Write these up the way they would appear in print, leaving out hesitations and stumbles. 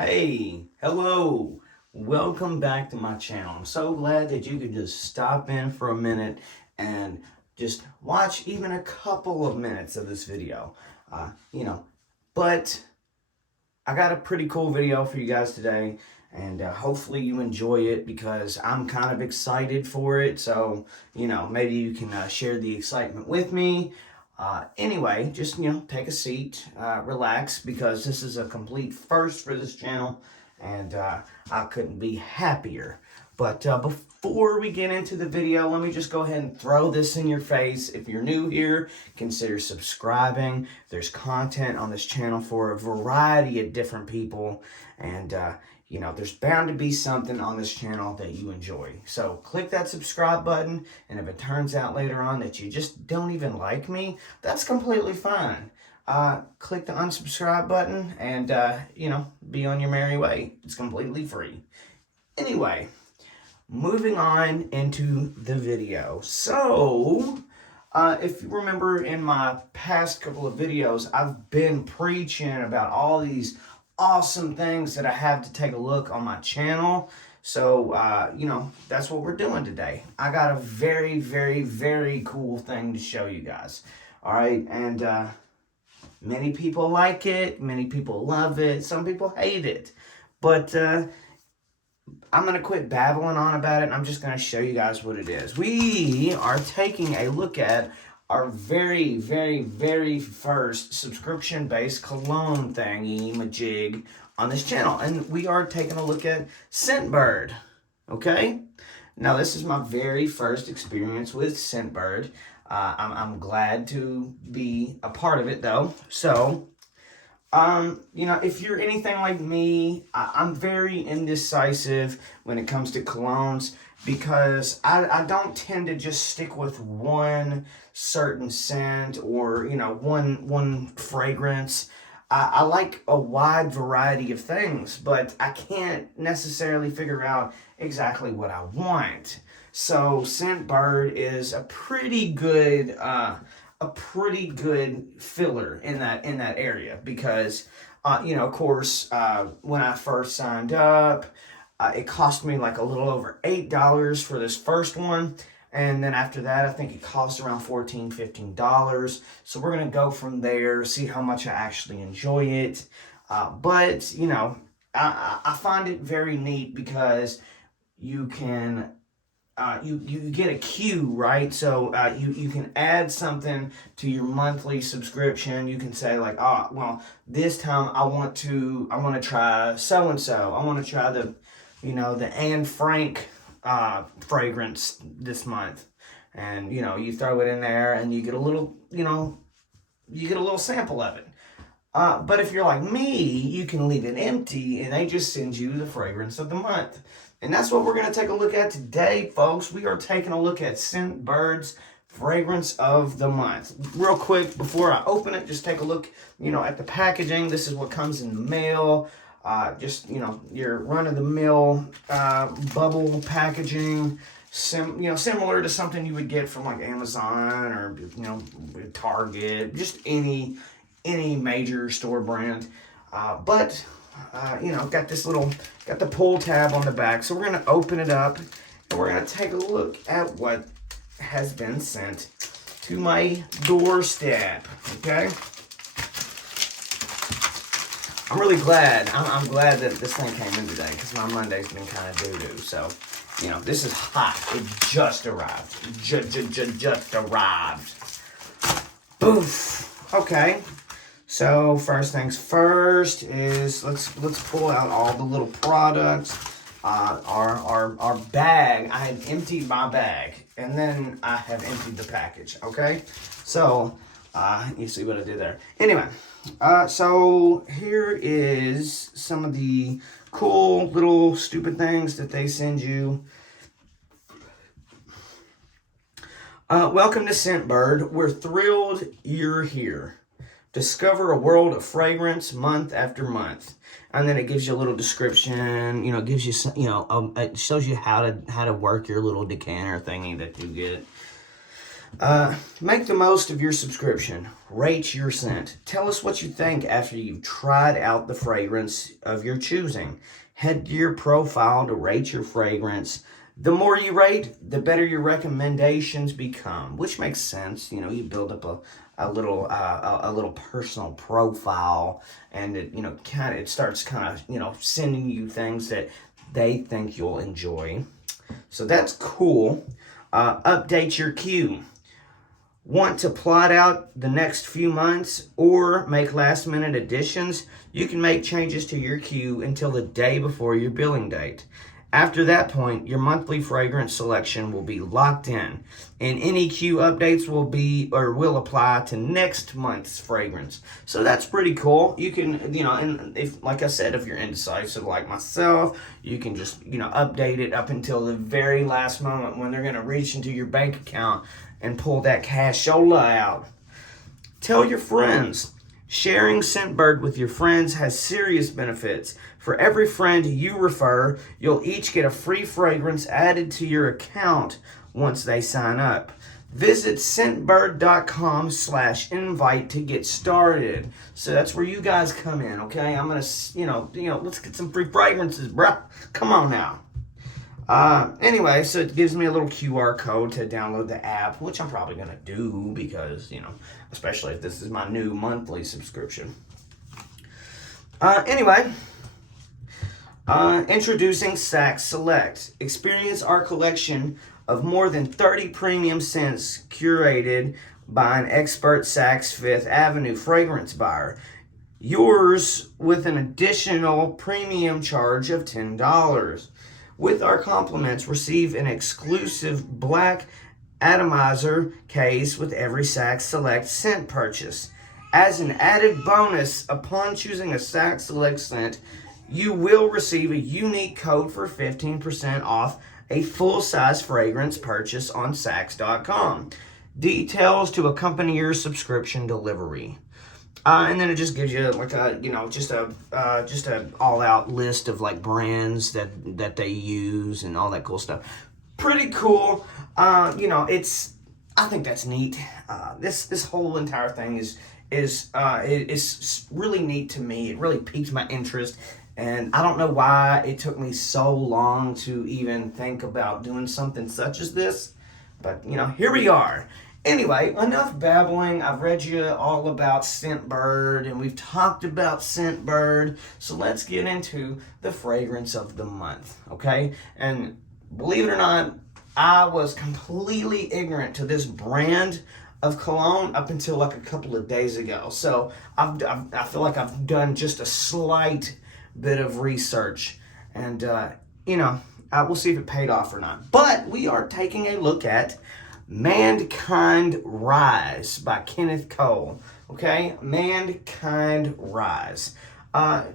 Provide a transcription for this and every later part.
Hey, hello, welcome back to my channel. I'm so glad that you could just stop in for a minute and just watch even a couple of minutes of this video. Uh, you know, but I got a pretty cool video for you guys today, and hopefully you enjoy it because I'm kind of excited for it. So, maybe you can share the excitement with me. Anyway, just, take a seat, relax, because this is a complete first for this channel, and I couldn't be happier. But before we get into the video, let me just go ahead and throw this in your face. If you're new here, consider subscribing. There's content on this channel for a variety of different people, and there's bound to be something on this channel that you enjoy. So click that subscribe button, and if it turns out later on that you just don't even like me, that's completely fine. Click the unsubscribe button and, be on your merry way. It's completely free. Anyway, moving on into the video. So, if you remember in my past couple of videos, I've been preaching about all these awesome things that I have to take a look on my channel. So, that's what we're doing today. I got a very, very, very cool thing to show you guys. All right, and many people like it, many people love it, some people hate it. But I'm going to quit babbling on about it, and I'm just going to show you guys what it is. We are taking a look at our very, very, very first subscription-based cologne thingy-majig on this channel. And we are taking a look at Scentbird, okay? Now, this is my very first experience with Scentbird. I'm glad to be a part of it, though. So, if you're anything like me, I'm very indecisive when it comes to colognes because I don't tend to just stick with one certain scent or, one fragrance. I like a wide variety of things, but I can't necessarily figure out exactly what I want. So Scentbird is a pretty good filler in that area because of course when I first signed up, it cost me like a little over $8 for this first one, and then after that I think it cost around $14-15. So we're gonna go from there, see how much I actually enjoy it. But I find it very neat because you can you get a queue, right? So you can add something to your monthly subscription. You can say like, oh, well, this time I want to try so and so. I want to try the Anne Frank fragrance this month, and you throw it in there, and you get a little sample of it. But if you're like me, you can leave it empty, and they just send you the fragrance of the month. And that's what we're going to take a look at today, folks. We are taking a look at Scentbird's Fragrance of the Month. Real quick, before I open it, just take a look, at the packaging. This is what comes in the mail. Your run-of-the-mill bubble packaging. Similar to something you would get from like Amazon or, Target. Just any major store brand. But got the pull tab on the back. So we're going to open it up and we're going to take a look at what has been sent to my doorstep. Okay. I'm really glad. I'm glad that this thing came in today because my Monday's been kind of doo-doo. So, this is hot. It just arrived. Just arrived. Boof. Okay. So first things first is let's pull out all the little products. Our bag. I had emptied my bag and then I have emptied the package. Okay, so you see what I did there. Anyway, so here is some of the cool little stupid things that they send you. Welcome to Scentbird. We're thrilled you're here. Discover a world of fragrance month after month. And then it gives you a little description, gives you some, it shows you how to work your little decanter thingy that you get. Make the most of your subscription. Rate your scent. Tell us what you think after you've tried out the fragrance of your choosing. Head to your profile to rate your fragrance. The more you rate, the better your recommendations become, which makes sense. You know, you build up a little personal profile, and it starts sending you things that they think you'll enjoy. So that's cool. Update your queue. Want to plot out the next few months or make last minute additions? You can make changes to your queue until the day before your billing date. After that point, your monthly fragrance selection will be locked in, and any queue updates will apply to next month's fragrance. So that's pretty cool. You can, and if, like I said, if you're indecisive like myself, you can just, update it up until the very last moment when they're going to reach into your bank account and pull that cashola out. Tell your friends. Sharing Scentbird with your friends has serious benefits. For every friend you refer, you'll each get a free fragrance added to your account once they sign up. Visit scentbird.com/invite to get started. So that's where you guys come in, okay? I'm gonna, let's get some free fragrances, bro. Come on now. Anyway, so it gives me a little QR code to download the app, which I'm probably going to do because, especially if this is my new monthly subscription. Introducing Saks Select. Experience our collection of more than 30 premium scents curated by an expert Saks Fifth Avenue fragrance buyer. Yours with an additional premium charge of $10. With our compliments, receive an exclusive black atomizer case with every Saks Select scent purchase. As an added bonus, upon choosing a Saks Select scent, you will receive a unique code for 15% off a full-size fragrance purchase on Saks.com. Details to accompany your subscription delivery. And then it just gives you like just a all-out list of like brands that they use and all that cool stuff. Pretty cool. I think that's neat. This whole entire thing is really neat to me. It really piqued my interest, and I don't know why it took me so long to even think about doing something such as this, but here we are. Anyway, enough babbling. I've read you all about Scentbird, and we've talked about Scentbird. So let's get into the fragrance of the month, okay? And believe it or not, I was completely ignorant to this brand of cologne up until like a couple of days ago. So I feel like I've done just a slight bit of research, and we'll see if it paid off or not. But we are taking a look at Mankind Rise by Kenneth Cole. Okay, Mankind Rise.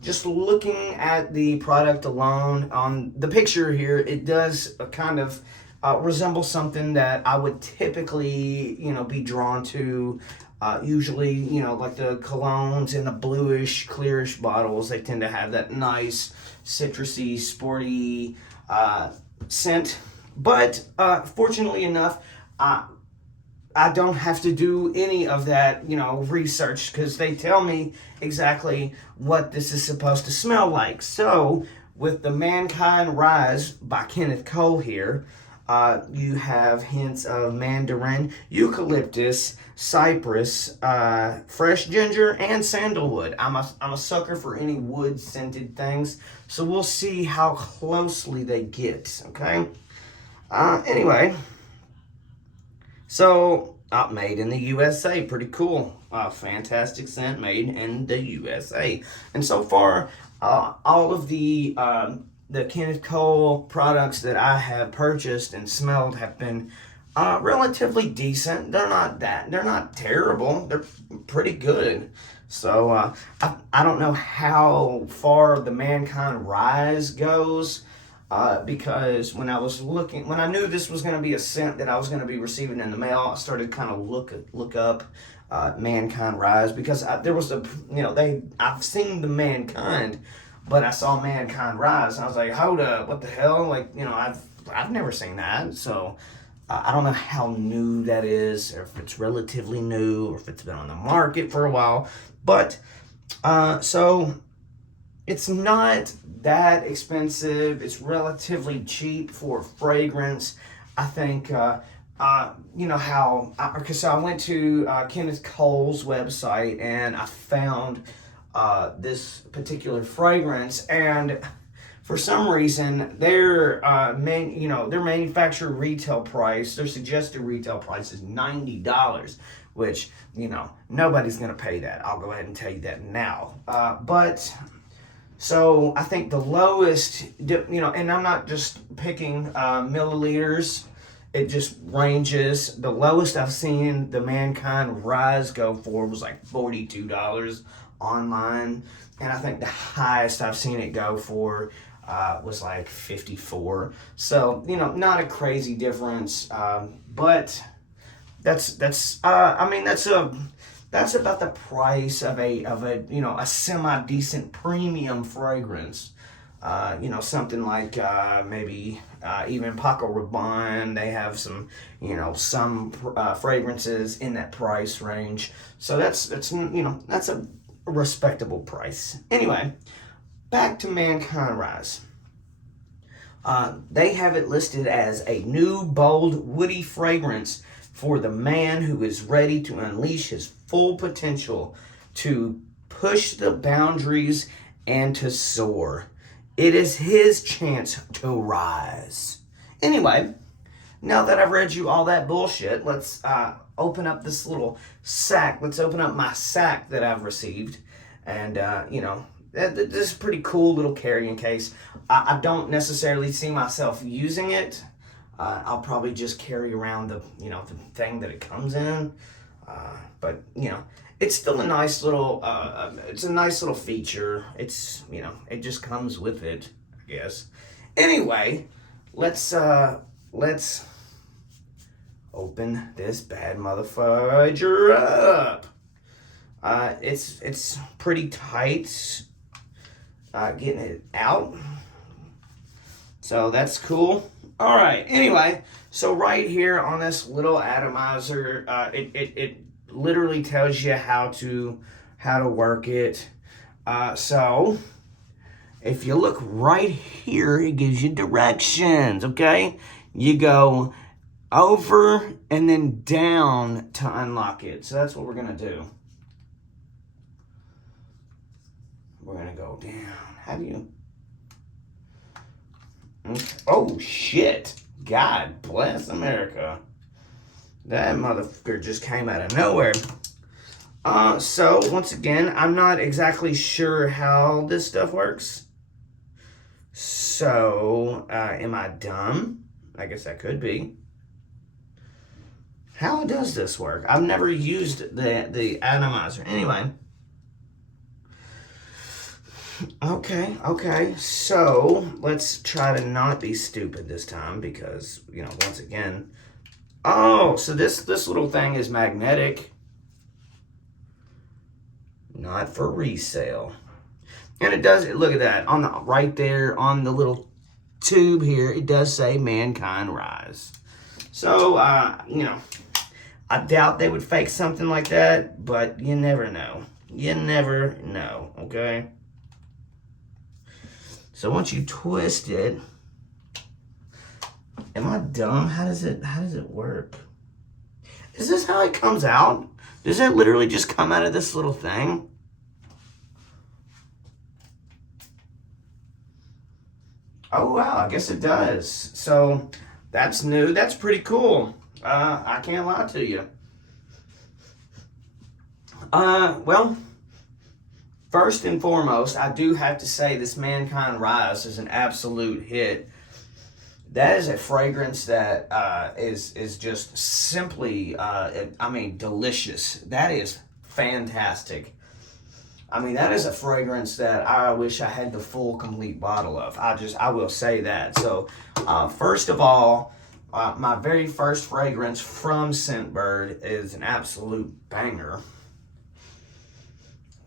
Just looking at the product alone on the picture here, it does kind of resemble something that I would typically, be drawn to. Usually, like the colognes in the bluish, clearish bottles, they tend to have that nice, citrusy, sporty scent. But fortunately enough, I don't have to do any of that, research, because they tell me exactly what this is supposed to smell like. So, with the Mankind Rise by Kenneth Cole here, you have hints of mandarin, eucalyptus, cypress, fresh ginger, and sandalwood. I'm a sucker for any wood-scented things, so we'll see how closely they get, okay? Anyway... So, made in the USA, pretty cool. Fantastic scent made in the USA. And so far, all of the Kenneth Cole products that I have purchased and smelled have been relatively decent. They're not terrible. They're pretty good. So, I don't know how far the Mankind Rise goes. Because when I knew this was going to be a scent that I was going to be receiving in the mail, I started kind of look up Mankind Rise, because I've seen the Mankind, but I saw Mankind Rise, and I was like, hold up, what the hell? Like, I've never seen that. So I don't know how new that is, or if it's relatively new, or if it's been on the market for a while. But, so it's not that expensive. It's relatively cheap for fragrance. I think, you know how, because I went to Kenneth Cole's website and I found this particular fragrance, and for some reason their their manufacturer retail price, their suggested retail price is $90, which, you know, nobody's gonna pay that. I'll go ahead and tell you that now. But so I think the lowest, you know, and I'm not just picking milliliters, it just ranges. The lowest I've seen the Mankind Rise go for was like $42 online. And I think the highest I've seen it go for was like 54. So, you know, not a crazy difference. But that's about the price of a you know, a semi-decent premium fragrance. You know, something like maybe even Paco Rabanne. They have some, you know, some fragrances in that price range. So that's you know, that's a respectable price. Anyway, back to Mankind Rise. They have it listed as a new, bold, woody fragrance for the man who is ready to unleash his full potential, to push the boundaries and to soar. It is his chance to rise. Anyway, now that I've read you all that bullshit, let's open up this little sack. Let's open up my sack that I've received. And, you know, this is a pretty cool little carrying case. I don't necessarily see myself using it. I'll probably just carry around the, you know, the thing that it comes in. But, you know, it's still a nice little, it's a nice little feature. It's, you know, it just comes with it, I guess. Anyway, let's open this bad motherfudger up. It's pretty tight, getting it out. So that's cool. All right. Anyway, so right here on this little atomizer, it literally tells you how to work it. So if you look right here, it gives you directions. Okay, you go over and then down to unlock it. So that's what we're gonna do. We're gonna go down. How do you? Okay. Oh shit! God bless America. That motherfucker just came out of nowhere. So once again, I'm not exactly sure how this stuff works. So, am I dumb? I guess I could be. How does this work? I've never used the atomizer. Anyway. Okay. So, let's try to not be stupid this time because, you know, once again... Oh, so this little thing is magnetic. Not for resale. And it does, look at that, on the right there on the little tube here, it does say Mankind Rise. So, you know, I doubt they would fake something like that, but you never know. You never know, okay? So once you twist it, am I dumb? How does it work? Is this how it comes out? Does it literally just come out of this little thing? Oh, wow, I guess it does. So, that's new. That's pretty cool. I can't lie to you. Well, first and foremost, I do have to say this Mankind Rise is an absolute hit. That is a fragrance that is just simply, I mean, delicious. That is fantastic. I mean, that is a fragrance that I wish I had the full, complete bottle of. I will say that. So, first of all, my very first fragrance from Scentbird is an absolute banger.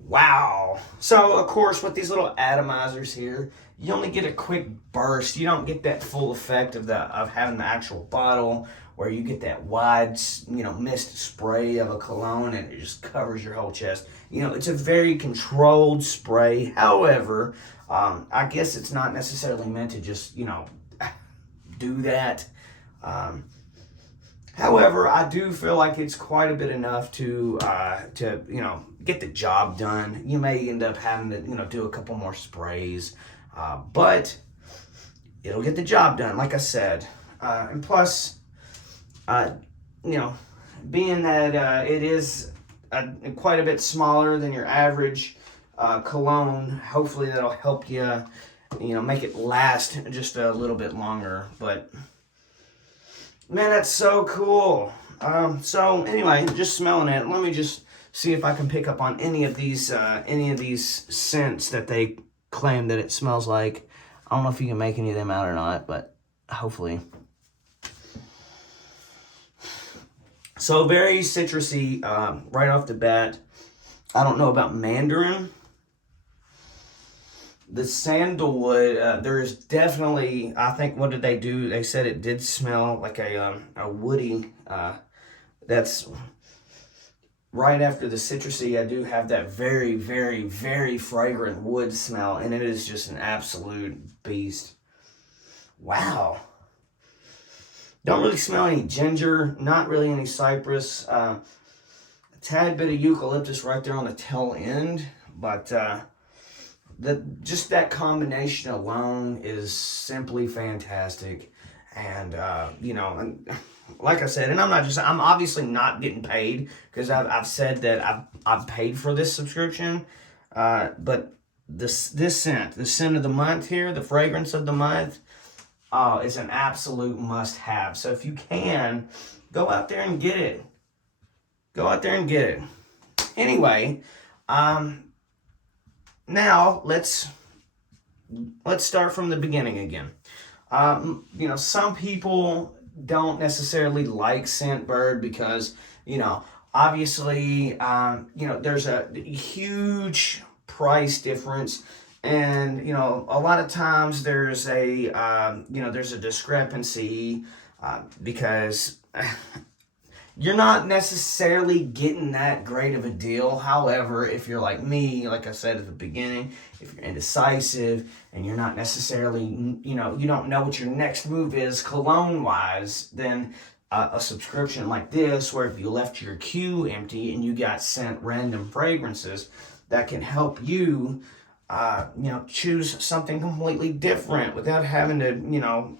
Wow. So, of course, with these little atomizers here, you only get a quick burst. You don't get that full effect of having the actual bottle where you get that wide, mist spray of a cologne and it just covers your whole chest. It's a very controlled spray. However, I guess it's not necessarily meant to just, do that. However, I do feel like it's quite a bit enough to get the job done. You may end up having to, do a couple more sprays, but it'll get the job done, like I said. And plus, being that it is quite a bit smaller than your average cologne, hopefully that'll help you, make it last just a little bit longer. But man, that's so cool. So anyway, just smelling it. Let me just see if I can pick up on any of these scents that they claim that it smells like. I don't know if you can make any of them out or not, but hopefully. So very citrusy right off the bat. I don't know about mandarin. The sandalwood, there's definitely, I think, what did they do? They said it did smell like a woody. That's right after the citrusy. I do have that very, very, very fragrant wood smell, and it is just an absolute beast. Wow. Don't really smell any ginger, not really any cypress. A tad bit of eucalyptus right there on the tail end, but just that combination alone is simply fantastic. And and like I said, and I'm obviously not getting paid, because I've said that I've paid for this subscription, but this scent, the scent of the month here, the fragrance of the month, is an absolute must-have. So if you can, go out there and get it. Go out there and get it. Anyway, now let's start from the beginning again. Some people don't necessarily like Scentbird because, obviously, there's a huge price difference. And, a lot of times there's a discrepancy because you're not necessarily getting that great of a deal. However, if you're like me, like I said at the beginning, if you're indecisive and you're not necessarily, you don't know what your next move is cologne-wise, then a subscription like this, where if you left your queue empty and you got sent random fragrances, that can help you, choose something completely different without having to,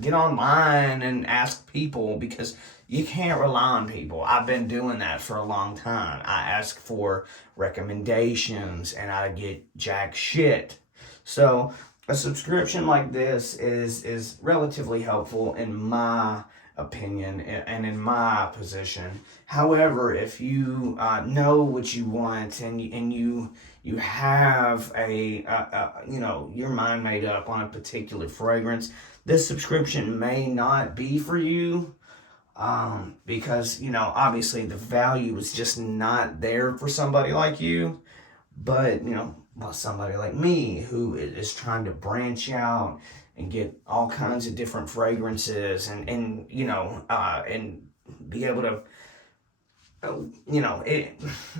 get online and ask people, because you can't rely on people. I've been doing that for a long time. I ask for recommendations and I get jack shit. So a subscription like this is relatively helpful in my opinion and in my position. However, if you know what you want and you have your mind made up on a particular fragrance, this subscription may not be for you, because obviously the value is just not there for somebody like you. But somebody like me who is trying to branch out and get all kinds of different fragrances and be able to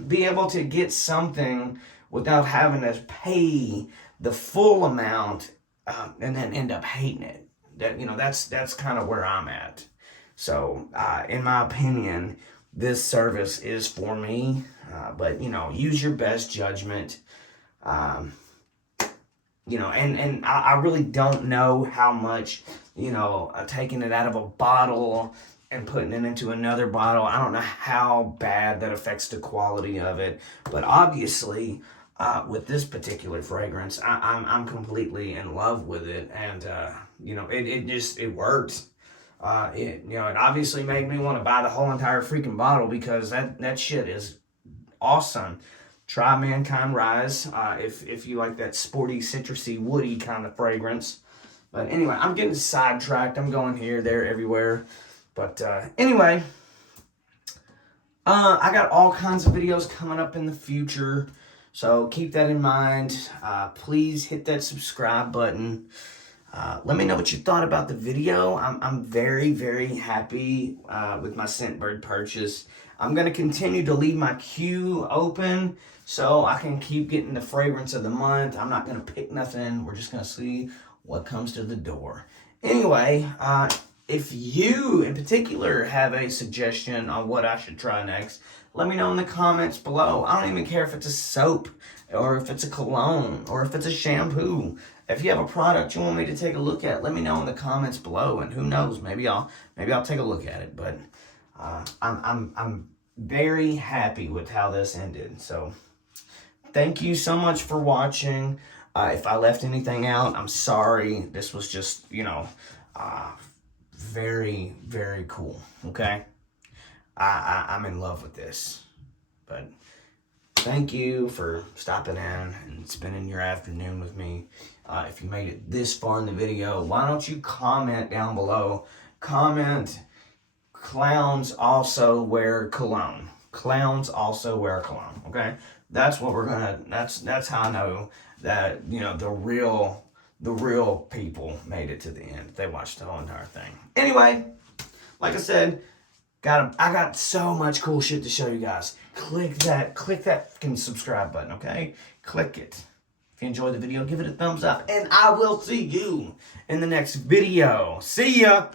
be able to get something without having to pay the full amount, and then end up hating it. That's kind of where I'm at. So in my opinion, this service is for me, but use your best judgment. And I really don't know how much, taking it out of a bottle and putting it into another bottle, I don't know how bad that affects the quality of it. But obviously, with this particular fragrance, I'm completely in love with it, and it works. It obviously made me want to buy the whole entire freaking bottle, because that shit is awesome. Try Mankind Rise if you like that sporty, citrusy, woody kind of fragrance. But anyway, I'm getting sidetracked. I'm going here, there, everywhere. But anyway, I got all kinds of videos coming up in the future, so keep that in mind. Please hit that subscribe button. Let me know what you thought about the video. I'm very, very happy with my Scentbird purchase. I'm going to continue to leave my queue open so I can keep getting the fragrance of the month. I'm not going to pick nothing. We're just going to see what comes to the door. Anyway, if you in particular have a suggestion on what I should try next, let me know in the comments below. I don't even care if it's a soap or if it's a cologne or if it's a shampoo. If you have a product you want me to take a look at, let me know in the comments below, and who knows, maybe I'll take a look at it. But I'm very happy with how this ended. So thank you so much for watching. If I left anything out, I'm sorry. This was just, very, very cool. Okay, I'm in love with this. But thank you for stopping in and spending your afternoon with me. If you made it this far in the video, why don't you comment down below? Comment, clowns also wear cologne. Clowns also wear cologne, okay? That's what we're gonna, that's how I know that, the real people made it to the end. They watched the whole entire thing. Anyway, like I said, I got so much cool shit to show you guys. Click that fucking subscribe button, okay? Click it. If you enjoyed the video, give it a thumbs up. And I will see you in the next video. See ya!